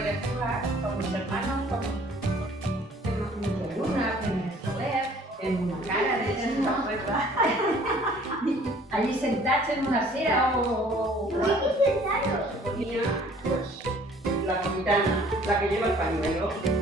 puedes jugar con mis hermanos, con mi luna, en el soler, en una cara de chino, ¿verdad? Allí sentados en una silla o... Ponía, pues, la capitana, la que lleva el pañuelo.